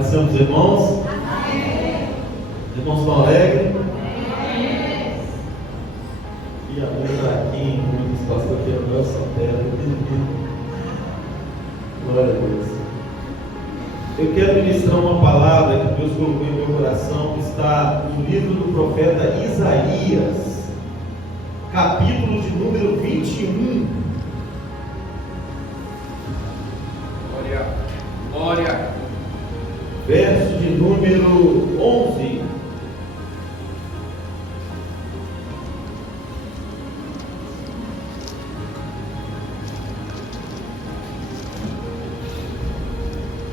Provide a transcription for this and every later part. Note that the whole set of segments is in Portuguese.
Paz do Senhor dos irmãos. Amém. Os irmãos estão alegres? Amém. E a letra aqui, muitos pastores quebrou essa terra. Glória a Deus. Eu quero ministrar uma palavra que Deus colocou em meu coração, que está no livro do profeta Isaías, capítulo de número 21. Glória. Verso de número 11.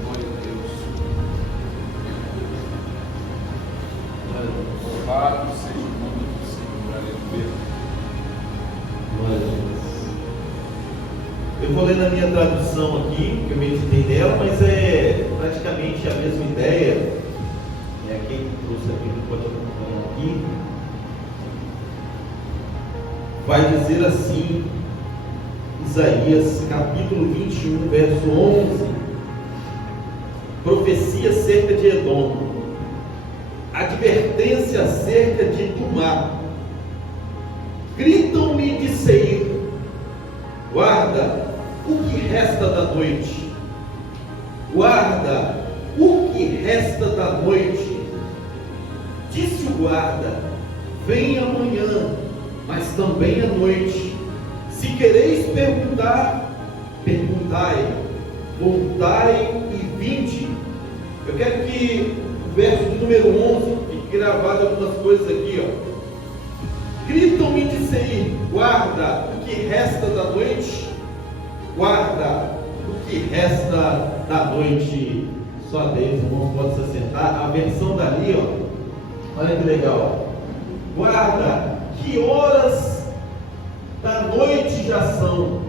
Glória a Deus. Louvado seja o nome do Senhor. Aleluia. Glória a Deus. Eu vou ler na minha tradução aqui, que eu meditei dela, mas é praticamente a mesma ideia. É quem trouxe aqui, pode acompanhar aqui. Vai dizer assim, Isaías capítulo 21, verso 11. Profecia acerca de Edom. Advertência acerca de Dumá. Gritam-me de Seir. Guarda o que resta da noite. Guarda o que resta da noite. Disse o guarda: vem amanhã, mas também à noite. Se quereis perguntar, perguntai. Voltai e vinde. Eu quero que o verso de número 11 fique gravado algumas coisas aqui, ó. Gritam-me de Seir, guarda o que resta da noite. Guarda o que resta da noite. Só Deus, irmãos, pode se assentar. A versão dali, ó, olha que legal. Guarda, que horas da noite já são.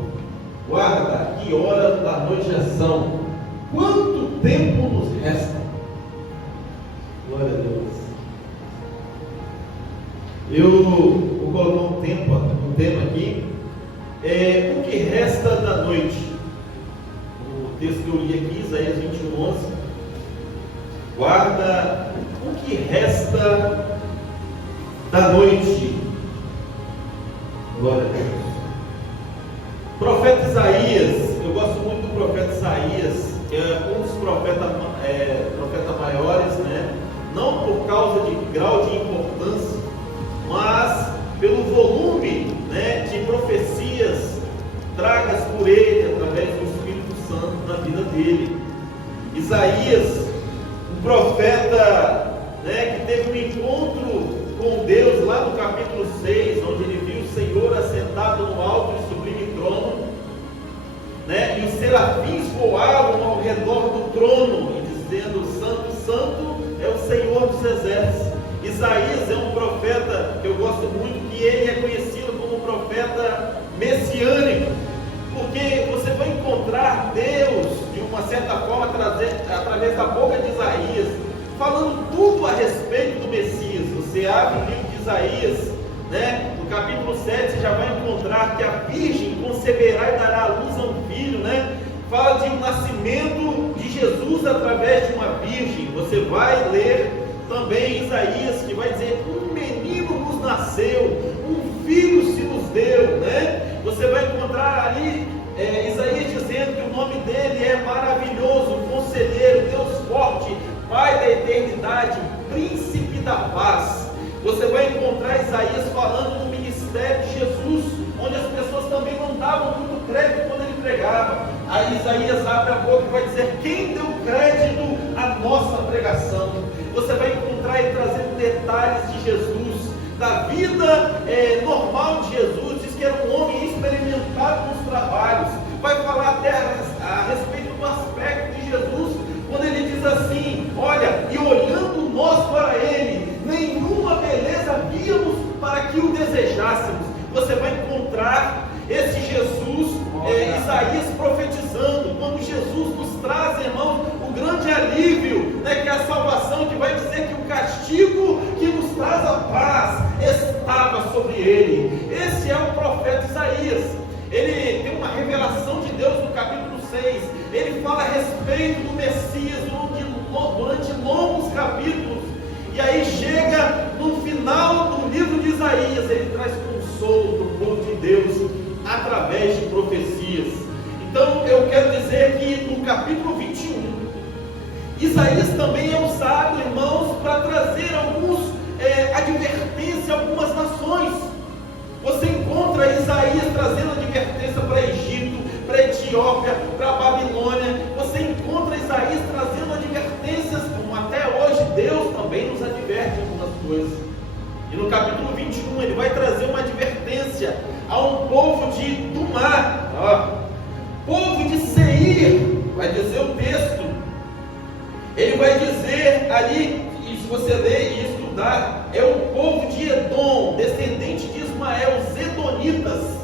Guarda, que horas da noite já são. Quanto tempo nos resta? Glória a Deus. Eu vou colocar um tema aqui. O que resta da noite? O texto que eu li aqui, Isaías 21, 11. Guarda o que resta da noite. Glória a Deus. Profeta Isaías, eu gosto muito do profeta Isaías, que é um dos profetas maiores, né? Não por causa de grau de importância, mas pelo volume, né, de profecias tragas por ele através do Espírito Santo na vida dele. Isaías, um profeta, né, que teve um encontro com Deus lá no capítulo 6, onde ele viu o Senhor assentado no alto e sublime trono, né, e os serafins voavam ao redor do trono e dizendo: Santo, Santo é o Senhor dos exércitos. Isaías é um profeta que eu gosto muito, que ele é conhecido como profeta messiânico, porque você vai encontrar Deus, de uma certa forma, através da boca de Isaías, falando tudo a respeito do Messias. Você abre o livro de Isaías, né? No capítulo 7, você já vai encontrar que a virgem conceberá e dará à luz a um filho, né? Fala de um nascimento de Jesus através de uma virgem. Você vai ler também Isaías, que vai dizer: um menino nos nasceu, um filho se nos deu, né? Você vai encontrar ali Isaías dizendo que o nome dele é maravilhoso, conselheiro, Deus forte, Pai da eternidade, príncipe da paz. Você vai encontrar Isaías falando do ministério de Jesus, onde as pessoas também não davam muito crédito quando ele pregava. Aí Isaías abre a boca e vai dizer: quem deu crédito à nossa pregação? Você vai encontrar ele trazendo detalhes de Jesus, da vida normal de Jesus. Diz que era um homem experimentado nos trabalhos. Vai falar até a respeito do aspecto de Jesus, quando ele diz assim: olha, e olhando nós para ele, nenhuma beleza víamos para que o desejássemos. Você vai encontrar esse Jesus, Isaías profetizando, quando Jesus nos traz, irmãos, o grande alívio, né, que é a salvação, que vai dizer que o castigo que nos traz a paz estava sobre ele. Esse é o profeta Isaías. Ele tem uma revelação de Deus no capítulo através de profecias. Então eu quero dizer que no capítulo 21, Isaías também é usado, irmãos, para trazer advertência a algumas nações. Você encontra Isaías trazendo advertência para Egito, para Etiópia, para Babilônia. Você encontra Isaías trazendo advertências, como até hoje Deus também nos adverte em algumas coisas. E no capítulo 21 ele vai trazer uma advertência a um povo do mar, povo de Seir, vai dizer o texto. Ele vai dizer ali, e se você ler e estudar, é o povo de Edom, descendente de Ismael, os Edonitas.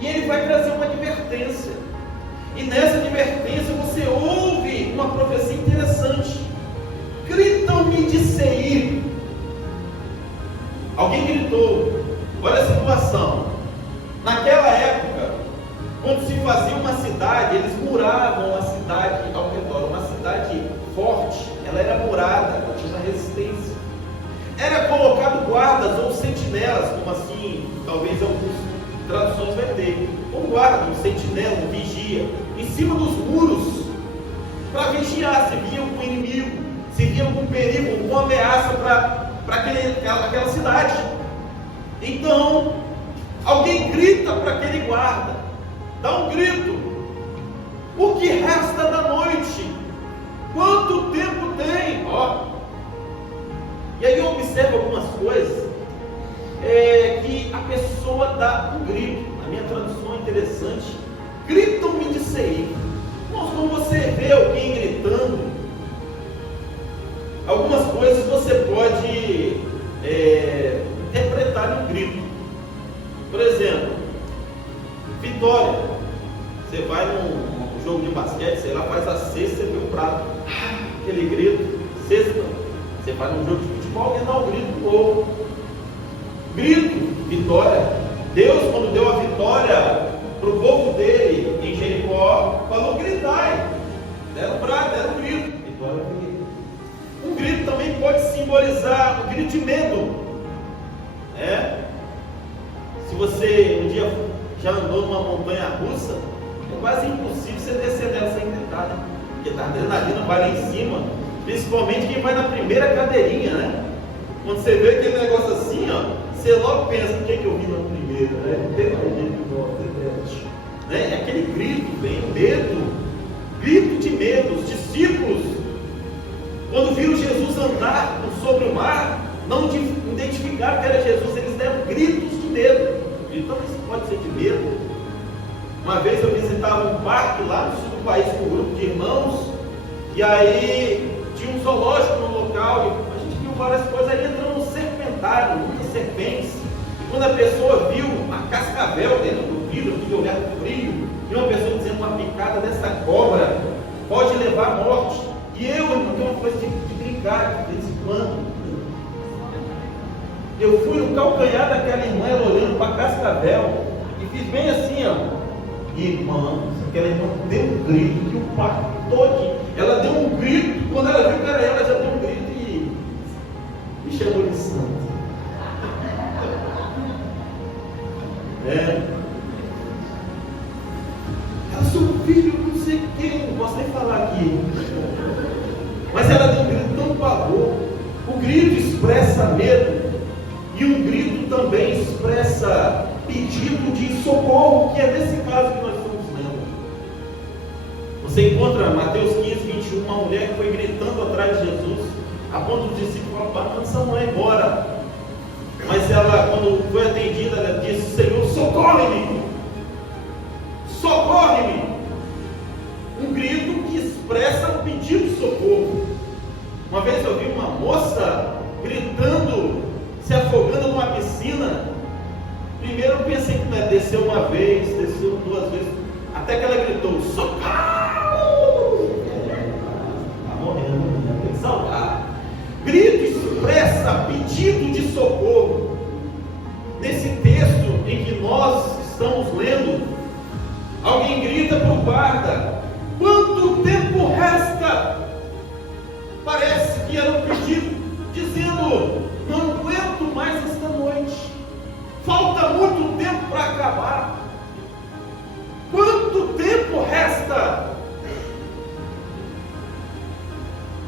E ele vai trazer uma advertência. E nessa advertência você ouve uma profecia interessante. Gritam-me de Seir. Alguém gritou. Olha a situação. Naquela época, quando se fazia uma cidade, eles muravam a cidade ao redor. Uma cidade forte, ela era murada, ela tinha uma resistência. Era colocado guardas ou sentinelas, como assim, talvez algumas traduções vai ter. Um guarda, um sentinela, um vigia, em cima dos muros, para vigiar se via algum inimigo, se via algum perigo, alguma ameaça para aquela cidade. Então, alguém grita para aquele guarda, dá um grito: o que resta da noite? Quanto tempo tem? E aí eu observo algumas coisas, que a pessoa dá um grito. A minha tradução é interessante: gritam-me de Seir. Mas quando você vê alguém gritando, algumas coisas você pode interpretar no grito. Por exemplo, vitória. Você vai num jogo de basquete, sei lá, faz a cesta, você vê o prato, aquele grito, cesta. Você vai num jogo de futebol, alguém dá um grito do gol. Grito, vitória. Deus, quando deu a vitória para o povo dele em Jericó, falou: gritai. Deram prato, deram um grito. Vitória, grito. Um grito também pode simbolizar um grito de medo. Se você um dia já andou numa montanha russa, é quase impossível você descer dela sem gritar, né? Porque a adrenalina vai lá em cima, principalmente quem vai na primeira cadeirinha, né? Quando você vê aquele negócio assim, você logo pensa: o que é que eu vi na primeira, né? É aquele grito, vem medo, grito de medo. Os discípulos, quando viram Jesus andar sobre o mar, não identificaram que era Jesus, eles deram gritos de medo. Então isso pode ser de medo. Uma vez eu visitava um parque lá no sul do país com um grupo de irmãos, e aí tinha um zoológico no local, e a gente viu várias coisas. Aí entrou um serpentário, muitas serpentes, e quando a pessoa viu uma cascavel dentro do vidro, que olhar frio, e uma pessoa dizendo: uma picada dessa cobra pode levar à morte. E eu não tenho uma coisa de brincar de vez em quando. Eu fui no calcanhar daquela irmã, ela olhando para a cascavel, e fiz bem assim, Irmã, aquela irmã deu um grito que o parque todo. Ela deu um grito, quando ela viu que era ela, já deu um grito e me chamou de santo. Ela: seu filho, não sei quem, não posso nem falar aqui. Mas ela deu um grito tão pavor. O grito expressa medo, e um grito também expressa pedido de socorro, que é nesse caso que nós estamos lendo. Você encontra Mateus 15, 21, uma mulher que foi gritando atrás de Jesus, a ponto dos discípulos falaram: manda essa mulher embora. Mas ela, quando foi atendida, ela disse: Senhor, socorre-me! Socorre-me! Um grito que expressa um pedido de socorro. Uma vez eu vi uma moça gritando, se afogando numa piscina. Primeiro eu pensei que desceu uma vez, desceu duas vezes, até que ela gritou: socorro! Está morrendo, tem que salvar. Grito expressa pedido de socorro. Nesse texto em que nós estamos lendo, alguém grita para o guarda: quanto tempo resta? Parece que era um pedido, dizendo: não aguento mais esta noite, falta muito tempo para acabar.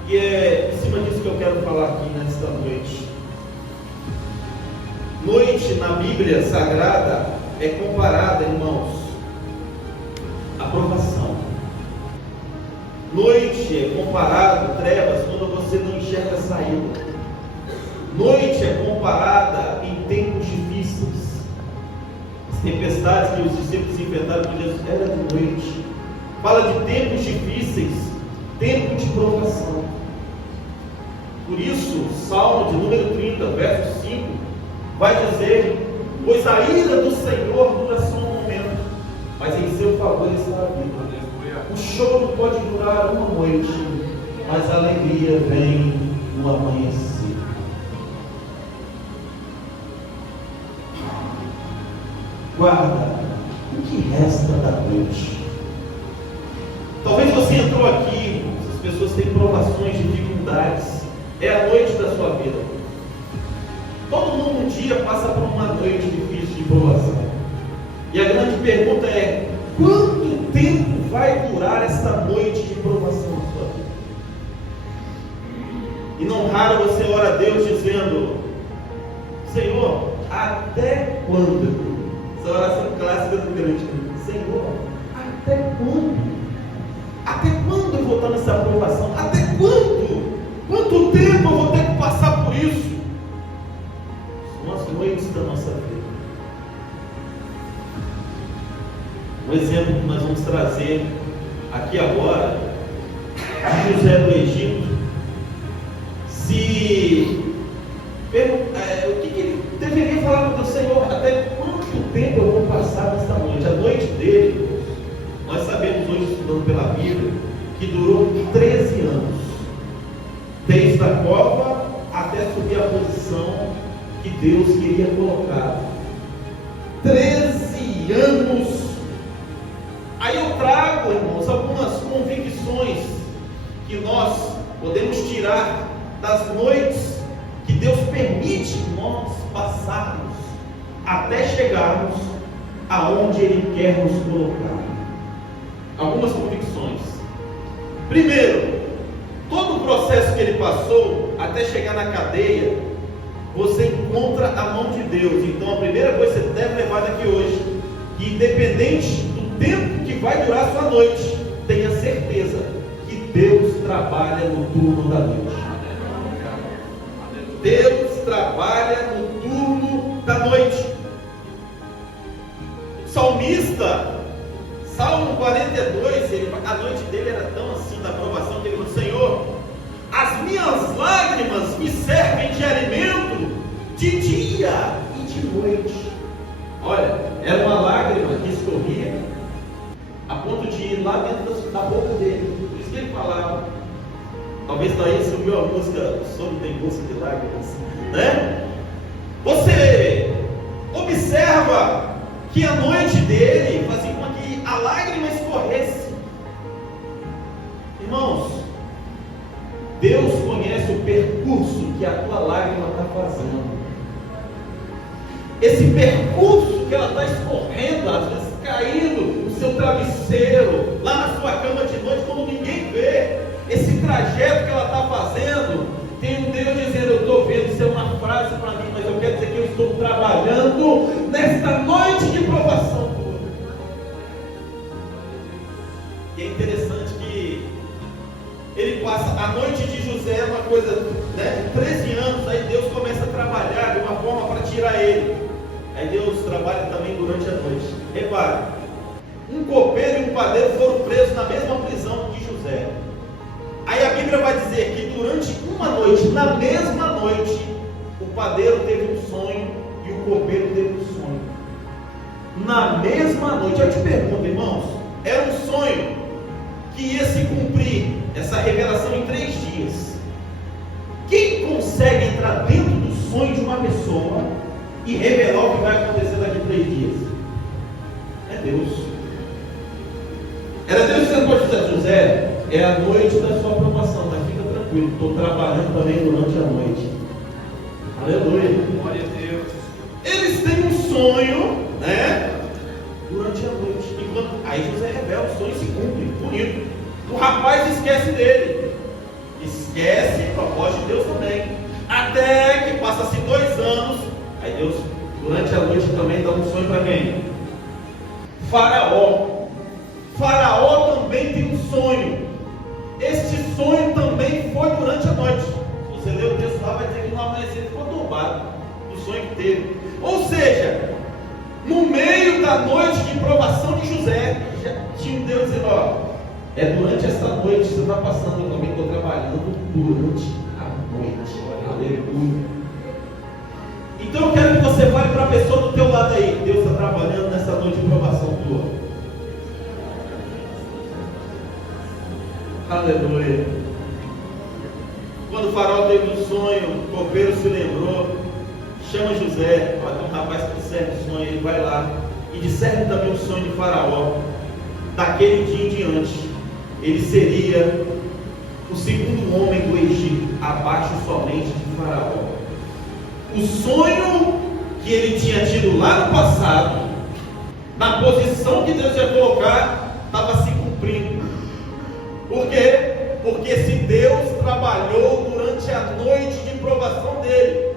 E é em cima disso que eu quero falar aqui nesta noite. Noite na Bíblia Sagrada é comparada, irmãos, à provação. Noite é comparado, trevas, quando você não enxerga saída. Noite é comparada em tempos difíceis. As tempestades que os discípulos enfrentaram com Jesus era de noite. Fala de tempos difíceis, tempo de provação. Por isso, Salmo de número 30, verso 5, vai dizer: pois a ira do Senhor dura só um momento, mas em seu favor está a vida. O choro pode durar uma noite, mas a alegria vem no amanhecer. Guarda o que resta da noite. Talvez você entrou aqui, as pessoas têm provações, dificuldades. É a noite da sua vida. Todo mundo um dia passa por uma noite difícil de provação. E a grande pergunta é: quanto tempo vai durar esta noite de provação na sua vida? E não raro você ora a Deus dizendo: Senhor, até quando? Essa oração clássica do crente: Senhor, até quando? Até quando eu vou estar nessa provação? Até quando? Quanto tempo eu vou ter que passar por isso? São as noites da nossa vida. Um exemplo que nós vamos trazer aqui agora, José do Egito. O que ele deveria falar para o Senhor? Até quanto tempo eu vou passar nesta noite? A noite dele, nós sabemos hoje, estudando pela Bíblia, que durou 13 anos, desde a cova até subir a posição que Deus queria colocar. 13 anos. Aí eu trago, irmãos, algumas convicções que nós podemos tirar das noites que Deus permite nós passarmos até chegarmos aonde Ele quer nos colocar. Algumas convicções. Primeiro, todo o processo que ele passou até chegar na cadeia, você encontra a mão de Deus. Então a primeira coisa que você deve levar daqui hoje, que independente do tempo que vai durar a sua noite, tenha certeza que Deus trabalha no turno da noite. Deus trabalha no turno da noite. O salmista, Salmo 42, a noite dele era tão assim, da aprovação, que ele falou: Senhor, as minhas lágrimas me servem de alimento de dia e de noite. Olha, era uma lágrima que escorria a ponto de ir lá dentro da boca dele. Por isso que ele falava. Talvez daí subiu a música "O sono tem gosto de lágrimas", né? Você observa que a noite dele fazia com que a lágrima escorresse. Irmãos, Deus conhece o percurso que a tua lágrima está fazendo. Esse percurso que ela está escorrendo, às vezes caindo no seu travesseiro, lá na sua cama de noite, quando ninguém vê. Esse trajeto que ela está fazendo, tem um Deus dizendo: eu estou vendo. Isso é uma frase para mim, mas eu quero dizer que eu estou trabalhando nesta noite de provação. E é interessante que ele passa a noite de José, é uma coisa, né, 13 anos, aí Deus começa a trabalhar de uma forma para tirar ele. Aí Deus trabalha também durante a noite. Repare, um copeiro e um padeiro foram presos na mesma prisão de José. Aí a Bíblia vai dizer que durante uma noite, na mesma noite, o padeiro teve um sonho e o copeiro teve um sonho. Na mesma noite. Eu te pergunto, irmãos, era um sonho que ia se cumprir, essa revelação, em 3 dias. Quem consegue entrar dentro do sonho de uma pessoa e revelar o que vai acontecer daqui a 3 dias? É Deus. Era Deus dizendo para José: é a noite da sua aprovação, mas fica tranquilo, estou trabalhando também durante a noite. Aleluia. Glória a Deus. Eles têm um sonho, né? Durante a noite. Aí José revela o sonho e se cumpre. Bonito. O rapaz esquece dele. esquece o propósito de Deus também. Até que passa-se 2 anos, aí Deus, durante a noite, também dá um sonho para quem? Faraó. Faraó também tem um sonho. Este sonho também foi durante a noite. Se você ler o texto lá, vai dizer que no amanhecer ele ficou tombado do sonho que teve. Ou seja, no meio da noite de provação de José, já tinha um Deus dizendo: ó, é durante essa noite que você está passando, eu também estou trabalhando durante a noite. Aleluia. Então eu quero que você fale para a pessoa do teu lado aí: Deus está trabalhando nessa noite de provação tua. Aleluia. Quando o faraó teve um sonho, o copeiro se lembrou, chama José: olha, tem um rapaz que discerne o sonho, ele vai lá e discerne também o sonho de Faraó. Daquele dia em diante, ele seria o segundo homem do Egito, abaixo somente de Faraó. O sonho que ele tinha tido lá no passado, na posição que Deus ia colocar, estava se cumprindo. Por quê? Porque esse Deus trabalhou durante a noite de provação dele.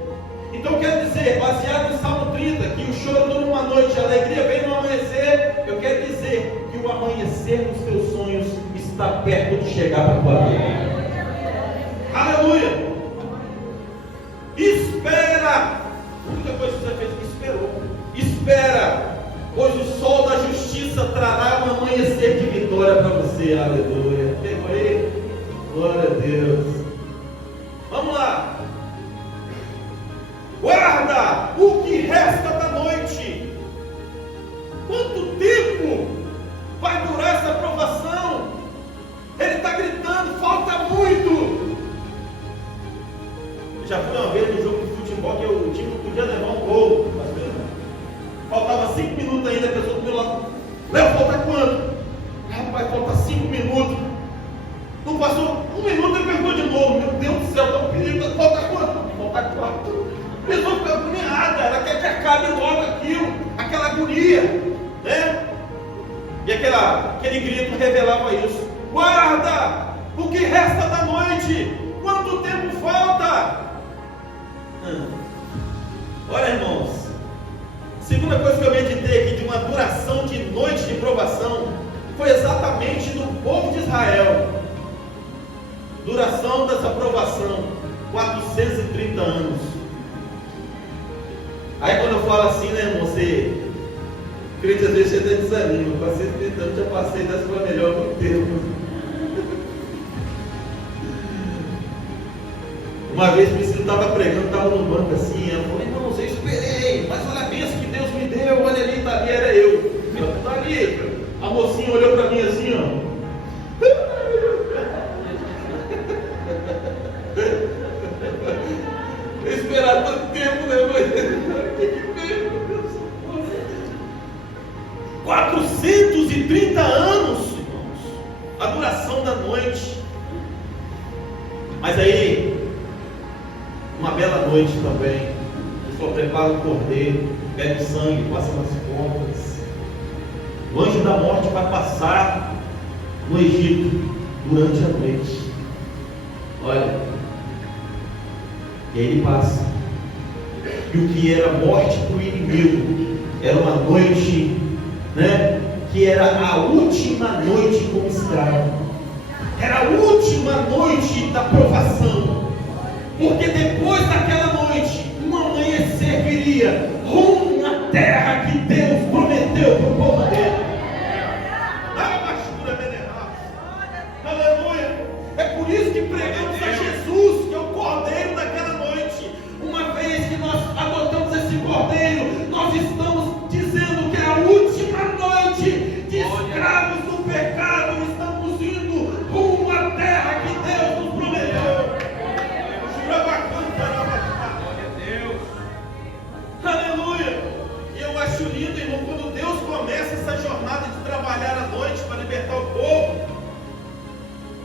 Então eu quero dizer, baseado no Salmo 30, que o choro dura uma noite, a alegria vem no amanhecer, eu quero dizer que o amanhecer dos teus sonhos está perto de chegar para a tua vida. Aleluia! Espera! A única coisa que você fez que esperou. Espera! Pois o sol da justiça trará um amanhecer de vitória para você. Aleluia! Pegou aí? Glória a Deus! Vamos lá! Guarda o que resta da noite. Quanto tempo vai durar essa provação? Ele está gritando: falta muito. Eu já fui uma vez no jogo de futebol que o time não podia levar um gol. Faltava 5 minutos ainda, a pessoa do meu lado: Léo, falta quanto? Rapaz, falta 5 minutos. Não passou 1 minuto, ele perguntou de novo: meu Deus do céu, está um perigo. Falta quanto? Falta 4. A pessoa fica agoniada, ela quer que acabe logo aquilo, aquela agonia, né? E aquele grito revelava isso: guarda o que resta da noite. Quanto tempo falta? Olha, irmãos, segunda coisa que eu meditei aqui de uma duração de noite de provação foi exatamente do povo de Israel. Duração dessa provação: 430 anos. Aí quando eu falo assim, né, irmão, você crente às vezes você desanima. 430 anos, já passei dessa para melhor há muito tempo. Uma vez o Priscila estava pregando, estava no banco assim, ela falou: irmãos, eu esperei, mas olha a bênção que Deus me deu, olha ali, está ali, era eu. Está ali. A mocinha olhou para mim assim, ó. Esperar tanto tempo, né, mas 430 anos, irmãos, a duração da noite. Mas aí, uma bela noite também, o pessoal prepara o cordeiro, bebe sangue, passa nas pontas. O anjo da morte vai passar no Egito durante a noite. Olha, e aí ele passa. E o que era morte para o inimigo era uma noite, né, que era a última noite como escravo. Era a última noite da provação. Porque depois daquela noite, um amanhecer viria rumo à terra que Deus prometeu para o povo dele. Aleluia! É por isso que pregamos a Jesus, que é o cordeiro daquela noite. Uma vez que nós adotamos esse cordeiro, nós estamos dizendo que é a última noite de escravos do pecado. Estamos indo rumo à terra que Deus nos prometeu. Aleluia! E eu acho lindo, irmão, quando Deus começa essa jornada de trabalhar à noite para libertar o povo.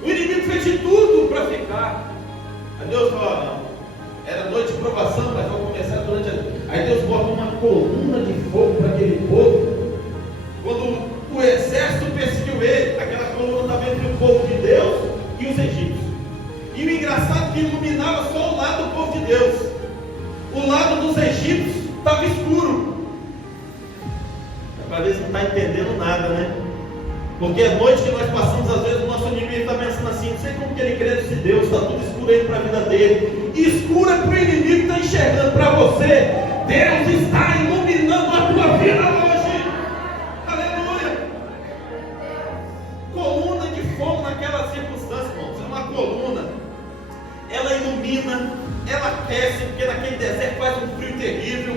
O inimigo fez de tudo para ficar. Aí Deus fala: não, era noite de provação, mas vai começar durante a... Aí Deus bota uma coluna de fogo para aquele povo. Quando o exército perseguiu ele, aquela coluna estava entre o povo de Deus e os egípcios. E o engraçado engraçado que iluminava só o lado do povo de Deus. O lado dos egípcios estava escuro. Para ver se não está entendendo nada, né? Porque a noite que nós passamos, às vezes o nosso inimigo está pensando assim: não sei como que ele crê nesse Deus, está tudo escuro aí para a vida dele. Escuro é para o inimigo que está enxergando. Para você, Deus está iluminando a tua vida hoje. Aleluia. Coluna de fogo naquela circunstância, irmãos. É uma coluna. Ela ilumina, ela aquece, porque naquele deserto faz um frio terrível.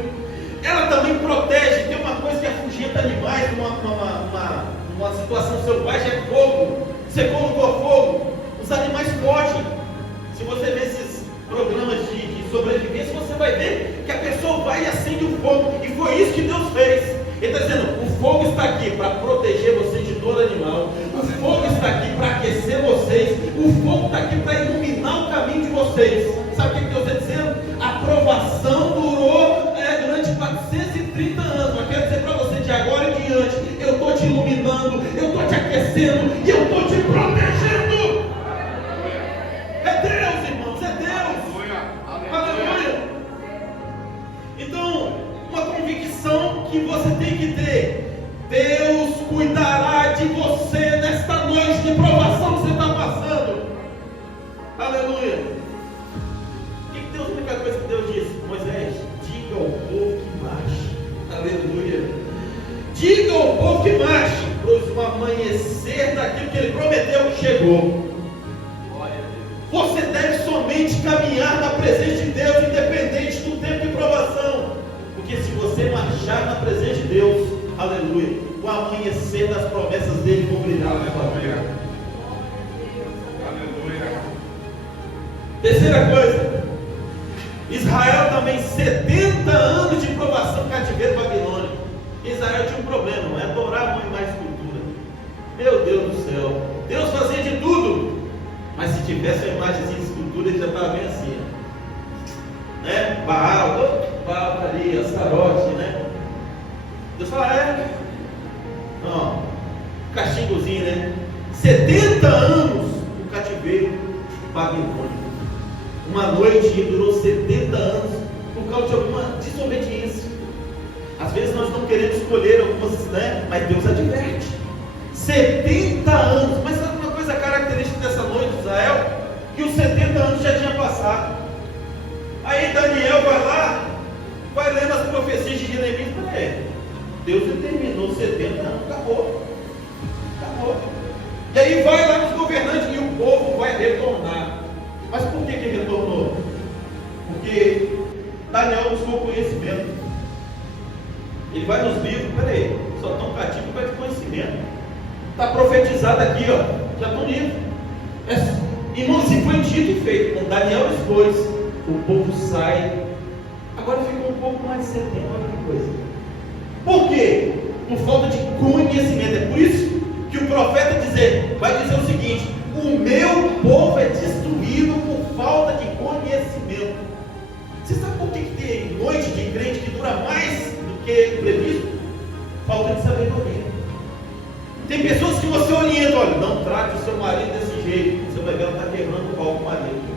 Ela também protege. Tem uma coisa que afugenta animais numa situação selvagem, é fogo. Você colocou fogo, os animais fogem. Se você vê esses programas de sobrevivência, você vai ver que a pessoa vai e acende o fogo. E foi isso que Deus fez. Ele está dizendo: o fogo está aqui para proteger vocês de todo animal. O fogo está aqui para aquecer vocês. O fogo está aqui para iluminar o caminho de vocês. Sabe o que Deus está dizendo? A provação durou durante 430 anos. Mas quero dizer para você, de agora em diante, eu estou te iluminando, eu estou te aquecendo e eu estou te protegendo. É Deus, irmãos, é Deus. Aleluia. Então, uma convicção que você tem que ter: Deus cuidará de você nesta noite de provação que você está passando. Aleluia. A única coisa que Deus disse: Moisés, diga ao povo que marche. Aleluia. Diga ao povo que marche, pois o amanhecer daquilo que ele prometeu chegou. Você deve somente caminhar na presença de Deus, independente do tempo de provação. Porque se você marchar na presença de Deus, aleluia, o amanhecer das promessas dele vão brilhar na sua vida. Aleluia. Terceira coisa: Israel também 70 anos de provação, cativeiro babilônico. Israel tinha um problema, não é adorar muito mais escultura. Meu Deus do céu, Deus fazia de tudo, mas se tivesse uma imagem de escultura, ele já estava bem assim, né? Baal ali, Astarote, né? Deus fala: não, cachimbozinho, né? 70 anos o cativeiro babilônico. Uma noite que durou 70 anos por causa de alguma desobediência. Às vezes nós não queremos escolher algumas, né? Mas Deus adverte. 70 anos. Mas sabe uma coisa característica dessa noite de Israel? Que os 70 anos já tinham passado. Aí Daniel vai lá, vai lendo as profecias de Jeremias. Deus determinou 70 anos, acabou. E aí vai lá nos governantes e o povo vai retornar. Mas por que retornou? Porque Daniel buscou conhecimento. Ele vai nos livros: só estão cativos por causa de conhecimento. Está profetizado aqui, já estão livres. Irmãos, se foi dito e feito. Com Daniel expôs, o povo sai. Agora ficou um pouco mais de 70, olha que coisa. Por quê? Por falta de conhecimento. É por isso que o profeta vai dizer o seguinte: o meu povo é destruído por falta de conhecimento. Você sabe por que tem noite de crente que dura mais do que previsto? Falta de sabedoria. Tem pessoas que você orienta: olha, não trate o seu marido desse jeito. Você vai ver, ela está quebrando o pau com o marido.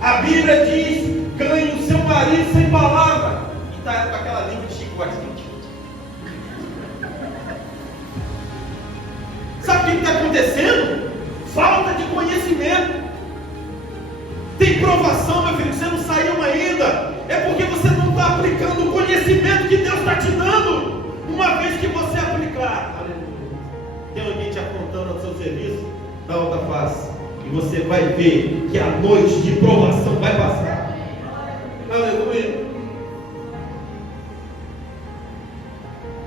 A Bíblia diz: ganhe o seu marido sem palavra. E está com aquela língua de chicote. Sabe o que está acontecendo? Falta de conhecimento. Tem provação, meu filho, que você não saiu ainda. É porque você não está aplicando o conhecimento que Deus está te dando. Uma vez que você aplicar, aleluia, tem alguém te apontando ao seu serviço, dá outra face, e você vai ver que a noite de provação vai passar. Aleluia.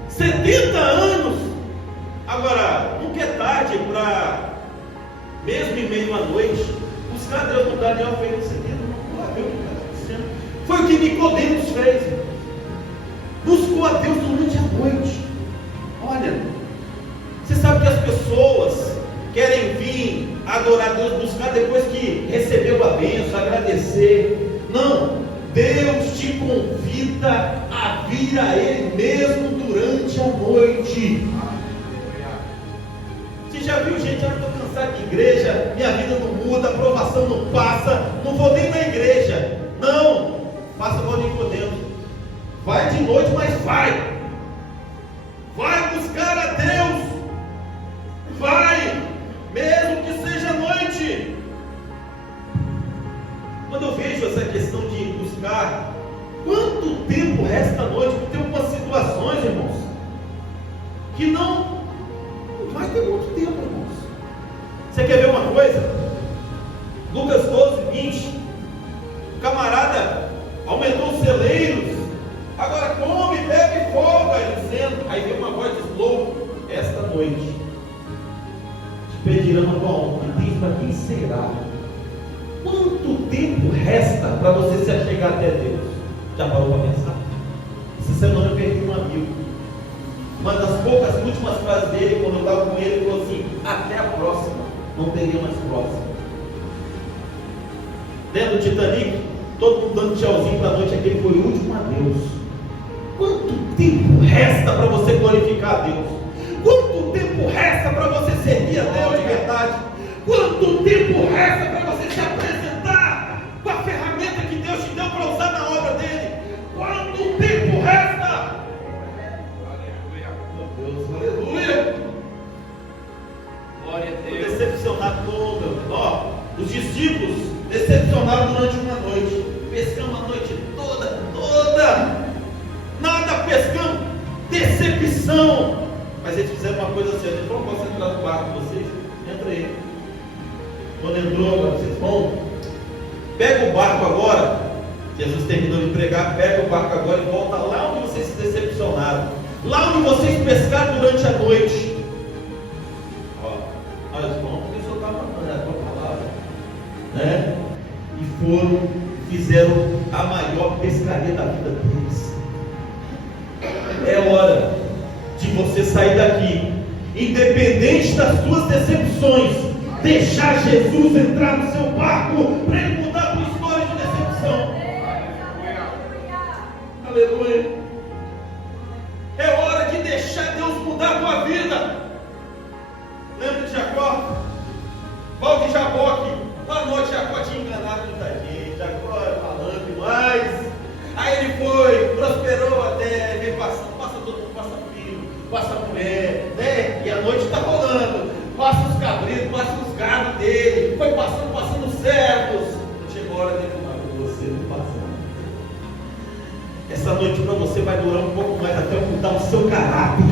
70 anos. Agora, nunca é tarde para, mesmo em meio à noite, buscar Deus. No Daniel fez 70, não ver o que está acontecendo. Foi o que Nicodemos fez. Buscou a Deus durante a noite. Olha, você sabe que as pessoas querem vir adorar a Deus, buscar depois que recebeu a bênção, agradecer. Não, Deus te convida a vir a Ele mesmo durante a noite. Você já viu gente, eu estou cansado sai de igreja, minha vida não muda, a aprovação não passa, não vou nem na igreja. Não, faça igual Nicodemos. Vai de noite, mas vai. Vai buscar a Deus. Vai, mesmo que seja noite. Quando eu vejo essa questão de buscar, quanto tempo resta à noite? Porque tem algumas situações, irmãos, que não vai ter muito tempo, irmãos. Você quer ver uma coisa? Lucas 12, 20. O camarada aumentou os celeiros. Agora come, bebe e folga, ele dizendo. Aí vem uma voz e diz: louco, esta noite te pedirão a tua honra, e tens para quem será. Quanto tempo resta para você se achegar até Deus? Já parou para pensar? Essa semana eu perdi um amigo. Uma das poucas últimas frases dele, quando eu estava com ele, ele falou assim: até a próxima, não teria mais próxima. Dentro do Titanic, todo mundo dando tchauzinho para a noite, aquele foi o último adeus. Quanto tempo resta para você glorificar a Deus? Quanto tempo resta para você servir a Deus de verdade? Quanto tempo resta para você se apresentar com a ferramenta que Deus te deu para usar na obra dele? Quanto tempo resta? Aleluia. Meu Deus, aleluia. Glória a Estou Deus. decepcionado com os discípulos decepcionaram durante uma noite. Pescamos a noite toda. Nada pescamos. Decepção. Mas eles fizeram uma coisa assim: eles não posso entrar no barco com vocês? Entra aí. Quando entrou, agora vocês vão. Pega o barco agora. Jesus terminou de pregar. Pega o barco agora e volta lá onde vocês se decepcionaram. Lá onde vocês pescaram durante a noite. Nós vamos porque o Senhor está mandando, é a tua palavra, né? E fizeram a maior pescaria da vida deles. É hora de você sair daqui, independente das suas decepções, deixar Jesus entrar no seu barco para ele mudar a tua história de decepção. Aleluia. É hora de deixar Deus mudar a tua vida. Lembra de Jacó? Val de Jaboque. Uma noite Jacó tinha enganado muita gente. Jacó era falando demais. Aí ele foi, prosperou até, veio passando, passa todo mundo, passa filho, passa mulher, né? E a noite está rolando. Passa os cabritos, passa os gados dele. Foi passando os servos. Chegou a hora dele falar: você não passa. Essa noite para você vai durar um pouco mais até mudar o seu caráter.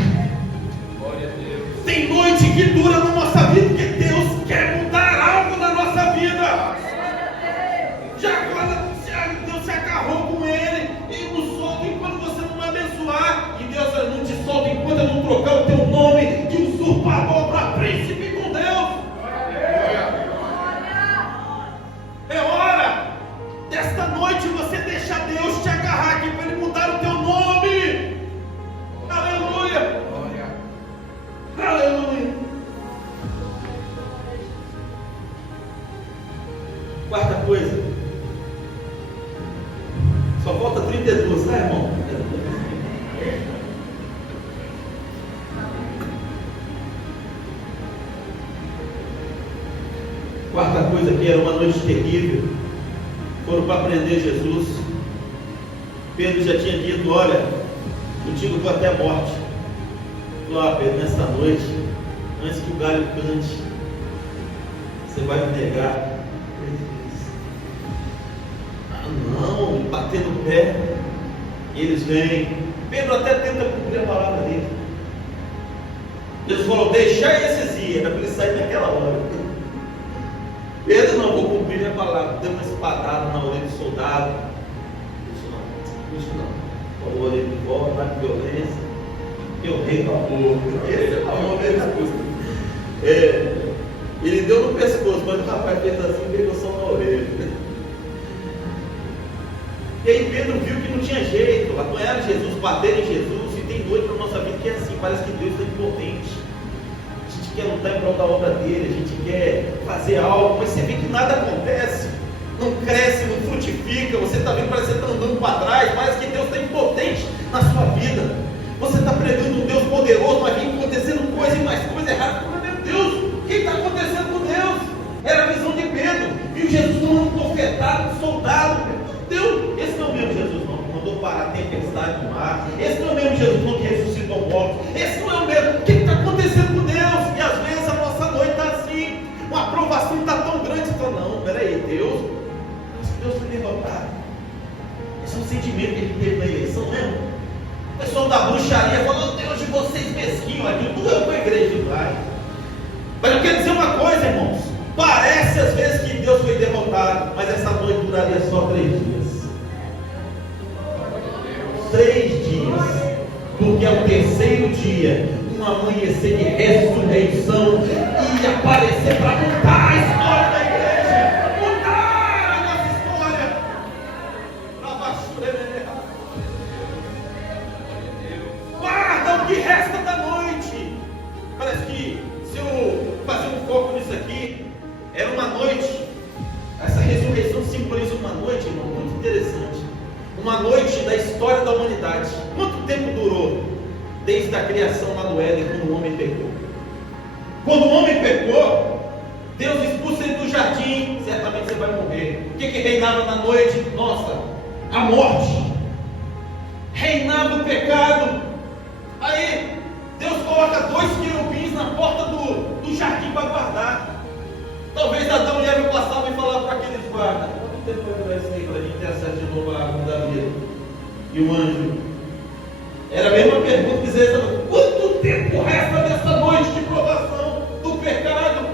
Glória a Deus. Tem noite que dura na nossa vida porque Deus quer mudar algo na nossa vida. Já agora Deus se agarrou com ele e nos solta enquanto você não me abençoar. E Deus não te solta enquanto eu não trocar o teu nome de usurpador para príncipe com Deus. É hora desta noite você deixar Deus te agarrar aqui para ele mudar o teu nome. Aleluia. Glória. Aleluia. Quarta coisa. Só falta 32, tá, irmão? Quarta coisa, que era uma noite terrível. Foram para prender Jesus. Pedro já tinha dito: olha, contigo vou até a morte. Falou: Pedro, nessa noite, antes que o galho cante, você vai me negar. Não, batendo o pé. E eles vêm. Pedro até tenta cumprir a palavra dele. Jesus falou: deixai esses ir. Era para ele sair naquela hora. Pedro: não, vou cumprir a palavra. Deu uma espadada na orelha do soldado. Isso não. Falou a orelha de volta, na violência. Eu rei da boca. Esse é o nome dele. Ele deu no pescoço, mas o rapaz fez assim e pegou só na orelha. E aí Pedro viu que não tinha jeito. Apanharam Jesus, bateram em Jesus. E tem noite para a nossa vida que é assim: parece que Deus é impotente. A gente quer lutar em prol da obra dele, a gente quer fazer algo, mas você vê que nada acontece, não cresce, não frutifica. Você está vendo, parece que você está andando para trás, parece que Deus está impotente na sua vida. Você está pregando um Deus poderoso, mas vem acontecendo coisa e mais coisa errada. Meu Deus, o que está acontecendo com afetado, soldado. Deus, esse não é o mesmo Jesus não, que mandou parar a tempestade no mar. Esse não é o mesmo Jesus não que ressuscitou mortos. Esse não é o mesmo. O que está acontecendo com Deus? E às vezes a nossa noite está assim, uma aprovação está tão grande. Você fala, não, peraí, Deus foi derrotado. Esse é um sentimento que ele teve na eleição mesmo. O pessoal da bruxaria falou, Deus de vocês mesquinho, aquilo tudo é para a igreja de vai. Mas eu quero dizer uma coisa, irmãos. Parece às vezes que Deus foi derrotado, mas essa noite duraria só 3 dias. 3 dias. Porque é o terceiro dia, um amanhecer de ressurreição, e aparecer para mudar a história da igreja. Mudar a nossa história. Guarda o que resta da noite. Parece que se eu fazer um foco nisso aqui, era uma noite. Essa ressurreição simboliza uma noite, irmão, muito interessante. Uma noite da história da humanidade. Quanto tempo durou? Desde a criação lá do Éden, quando o homem pecou. Quando o homem pecou, Deus expulsa ele do jardim. Certamente você vai morrer. O que reinava na noite? Nossa, a morte. Reinava o pecado. Aí Deus coloca 2 querubins na porta do jardim para guardar. Talvez Adão e Eva passavam e falavam para aqueles guardas: quanto tempo vai durar isso aí para a gente ter acesso de novo à árvore da vida? E o anjo, era a mesma pergunta que dizia: quanto tempo resta dessa noite de provação do pecado,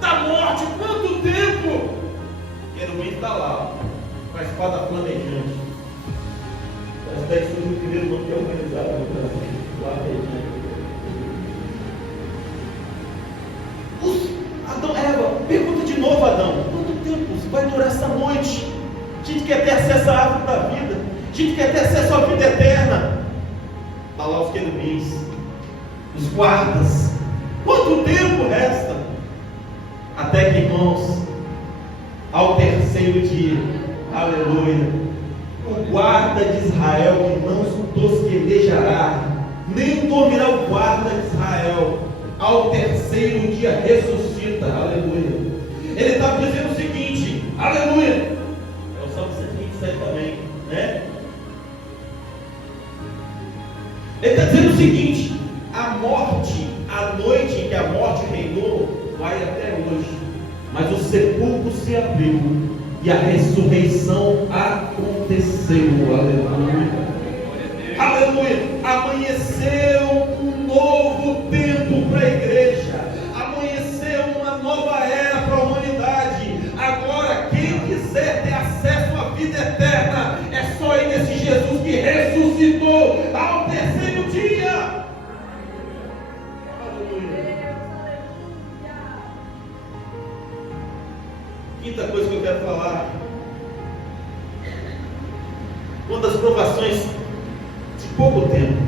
da morte? Quanto tempo? O querubim está lá, com a espada flamejante. Mas daí surgiu o primeiro nome que é organizado no Brasil. Adão, Eva, pergunta de novo, Adão: quanto tempo vai durar essa noite? A gente quer ter acesso à árvore da vida, a gente quer ter acesso à vida eterna. Está lá os querubins, os guardas. Quanto tempo resta? Até que, irmãos, ao terceiro dia, aleluia, o guarda de Israel que não tosquelejará, nem dormirá o guarda de Israel, ao terceiro dia ressuscita, aleluia. Ele está dizendo o seguinte, aleluia, é o Salmo 127 também, né? Ele está dizendo o seguinte: a morte, a noite em que a morte reinou, vai até hoje, mas o sepulcro se abriu e a ressurreição aconteceu, aleluia. Aleluia, amanheceu um novo tempo para a igreja, amanheceu uma nova era para a humanidade. Agora, quem quiser ter acesso à vida eterna, é só ir nesse Jesus que ressuscitou ao terceiro dia. Aleluia. Quinta coisa que eu quero falar: uma das provações de pouco tempo.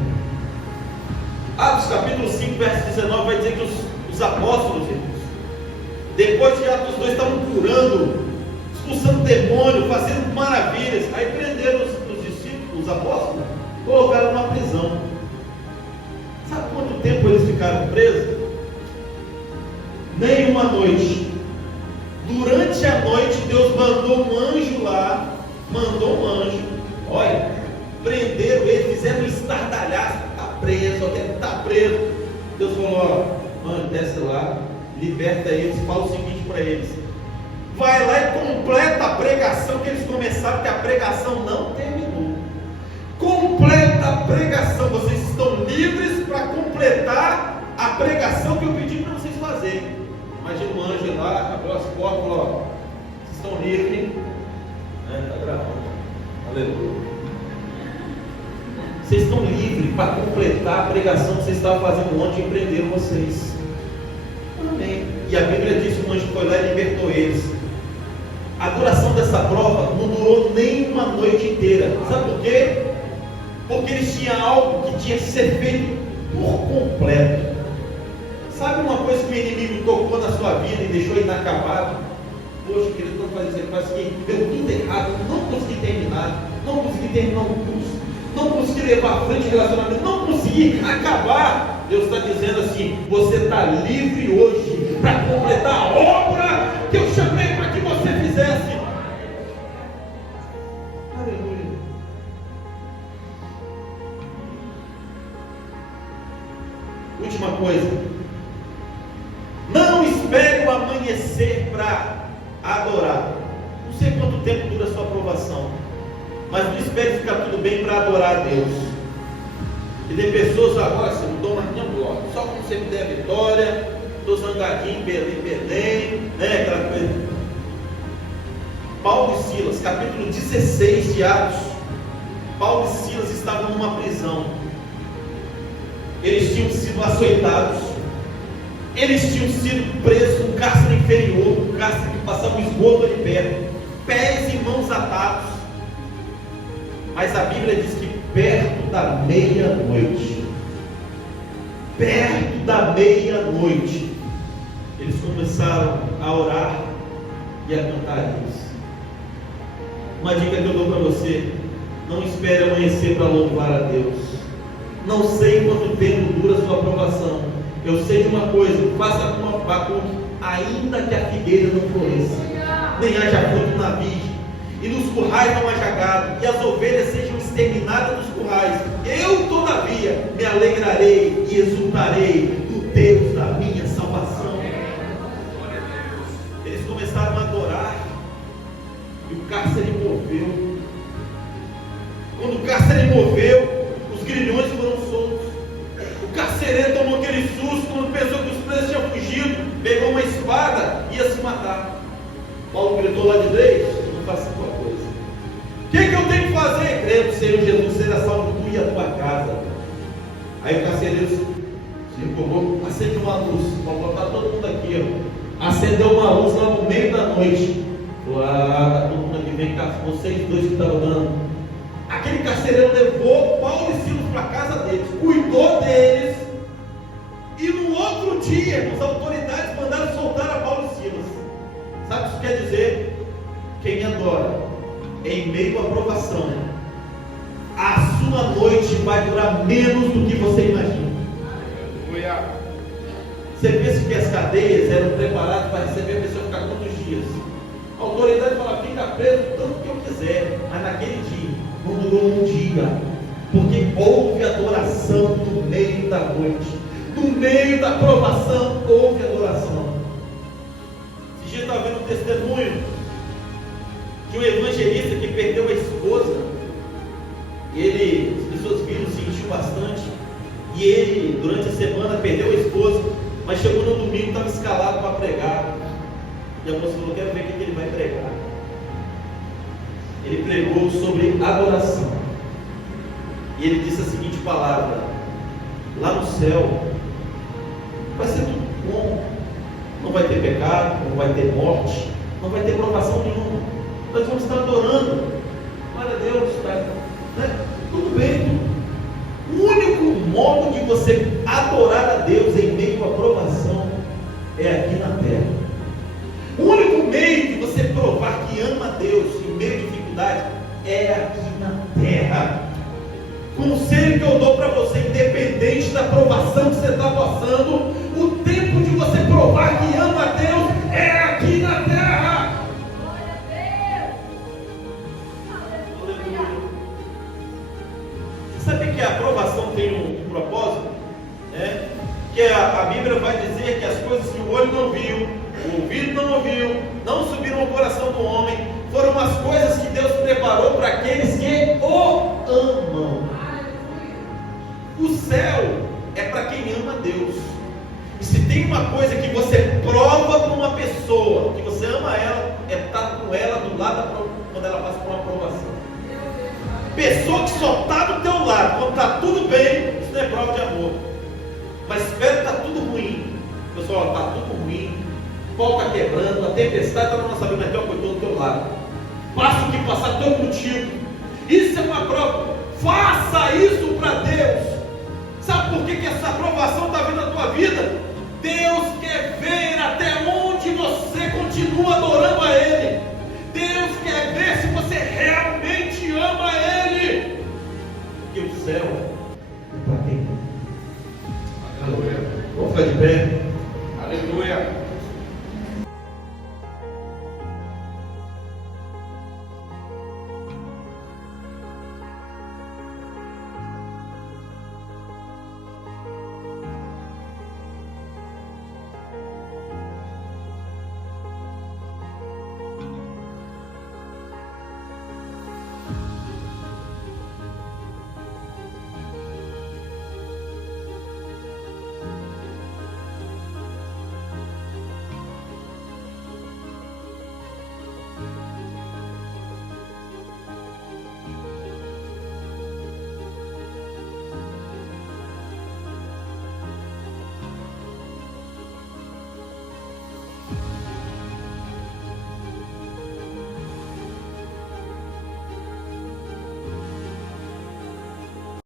Atos capítulo 5, verso 19 vai dizer que os apóstolos, depois de Atos 2, estavam curando, expulsando demônio, fazendo maravilhas. Aí prenderam os discípulos, os apóstolos, colocaram numa prisão. Sabe quanto tempo eles ficaram presos? Nem uma noite. Durante a noite, Deus mandou um anjo lá, olha, prenderam ele, fizeram um estardalhaço, está preso, está preso. Deus falou: ó, anjo, desce lá, liberta eles, fala o seguinte para eles: vai lá e completa a pregação que eles começaram, porque a pregação não terminou. Completa a pregação, vocês estão livres para completar a pregação que eu pedi para vocês fazerem. Imagina o anjo lá, abriu as portas e falou: ó, vocês estão livres, né? Está gravando, aleluia. Vocês estão livres para completar a pregação que vocês estavam fazendo ontem e prenderam vocês. Amém. E a Bíblia diz que o anjo foi lá e libertou eles. A duração dessa prova não durou nem uma noite inteira. Sabe por quê? Porque eles tinham algo que tinha que ser feito por completo. Sabe uma coisa que o inimigo tocou na sua vida e deixou inacabado? Poxa, querido, estou fazendo isso, mas que deu tudo errado, não consegui terminar o curso, não consegui levar à frente o relacionamento, não consegui acabar. Deus está dizendo assim: você está livre hoje para completar a obra que eu chamei para que você fizesse. última coisa. Não espere o amanhecer para adorar. Não sei quanto tempo dura a sua aprovação, mas não espere ficar tudo bem para adorar a Deus. E tem pessoas agora, você mudou uma minha glória, só como você me der a vitória, estou zangadinho, Belém, né? Aquela coisa. Paulo e Silas, capítulo 16 de Atos. Paulo e Silas estavam numa prisão. Eles tinham sido açoitados. Eles tinham sido presos num cárcere inferior, um cárcere que passava um esgoto ali perto, pés e mãos atados. Mas a Bíblia diz que perto da meia-noite, eles começaram a orar e a cantar hinos. Uma dica que eu dou para você: não espere amanhecer para louvar a Deus. Não sei quanto tempo dura a sua aprovação. Eu sei de uma coisa: faça como Abacuque, ainda que a figueira não floresça, nem haja fruto na virgem, e nos currais não haja gado, e as ovelhas sejam exterminadas dos currais, eu todavia me alegrarei e exultarei do Deus da minha salvação. Eles começaram a adorar, e o cárcere moveu. Quando o cárcere moveu, os grilhões foram soltos. O carcereiro tomou aquele susto quando pensou que os presos tinham fugido, pegou uma espada e ia se matar. Paulo gritou lá de dentro: não faça tua coisa. O que eu tenho que fazer? Crer no Senhor Jesus, será salvo tu e a tua casa. Aí o carcereiro se empolgou: acende uma luz. Vamos botar todo mundo aqui, ó. Acendeu uma luz lá no meio da noite. Falou: ah, todo mundo aqui, vem cá, vocês dois que estão orando. Aquele carcereiro levou Paulo e Silas para a casa deles, cuidou deles, e no outro dia as autoridades mandaram soltar a Paulo e Silas. Sabe o que isso quer dizer? Quem adora em meio à provação, a sua noite vai durar menos do que você imagina. Você pensa que as cadeias eram preparadas para receber a pessoa ficar quantos dias? A autoridade fala: fica preso tanto que eu quiser, mas naquele dia não durou um dia, porque houve adoração no meio da noite, no meio da provação houve adoração. Esse dia eu estava vendo um testemunho de um evangelista que perdeu a esposa. As pessoas viram, sentiu bastante, e ele durante a semana perdeu a esposa, mas chegou no domingo, estava escalado para pregar, e a moça falou: quero ver o que ele vai pregar. Ele pregou sobre adoração, e ele disse a seguinte palavra: lá no céu vai ser tudo bom, não vai ter pecado, não vai ter morte, não vai ter provação nenhuma, nós vamos estar adorando, glória a Deus, tá? Né? Tudo bem. O único modo de você adorar a Deus em meio à provação é aqui na terra. O único meio de você provar que ama a Deus em meio à dificuldade é aqui na terra. Conselho que eu dou para você, independente da provação que você está passando, o tempo de você provar que ama a Deus é aqui na terra. Glória a Deus. Aleluia. Você sabe que a aprovação tem um propósito? Né? Que a Bíblia vai dizer que as coisas que o olho não viu, o ouvido não ouviu, não subiram ao coração do homem, foram as coisas que Deus preparou para aqueles que o amam. O céu é para quem ama Deus. E se tem uma coisa que você prova para uma pessoa que você ama ela, é estar com ela do lado quando ela passa por uma provação. Pessoa que só está do teu lado quando está tudo bem, isso não é prova de amor. Mas espera que está tudo ruim. Pessoal, está tudo ruim, o pau está quebrando, a tempestade está na nossa vida, mas Deus cuidou do teu lado. Passa o que passar, estou contigo. Isso é uma prova. Faça isso para Deus. Sabe por que essa aprovação está vindo na tua vida? Deus quer ver até